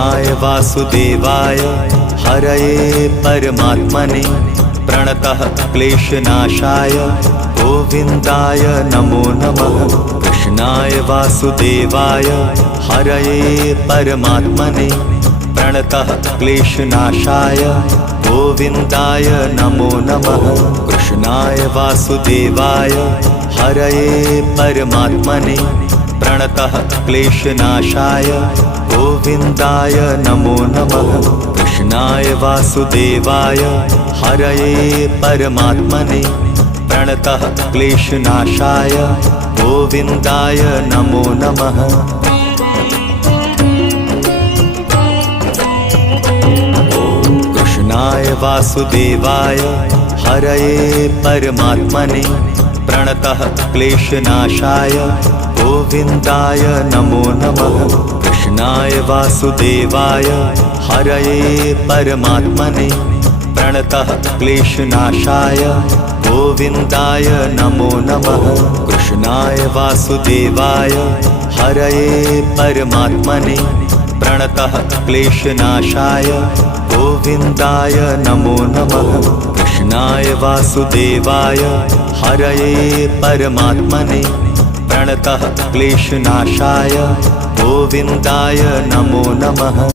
कृष्णाय वासुदेवाय हरये परमात्मने प्रणतः क्लेशनाशाय गोविन्दाय नमो नमः। कृष्णाय वासुदेवाय हरये परमात्मने प्रणतः क्लेशनाशाय गोविन्दाय नमो नमः। कृष्णाय वासुदेवाय हरये परमात्मने प्रणतः क्लेशनाशाय गोविन्दाय नमो नमः। कृष्णाय वासुदेवाय हरये परमात्मने प्रणतः क्लेशनाशाय गोविन्दाय नमो नमः। कृष्णाय वासुदेवाय हरये परमात्मने प्रणतः क्लेशनाशाय गोविन्दाय नमो नमः। कृष्णाय वासुदेवाय हरये परमात्मने प्रणतः क्लेशनाशाय गोविन्दाय नमो नमः। कृष्णाय वासुदेवाय हरये परमात्मने प्रणतः क्लेशनाशाय गोविन्दाय नमो नमः। कृष्णाय वासुदेवाय हरये परमात्मने प्रणतः क्लेशनाशाय गोविन्दाय नमो नमः।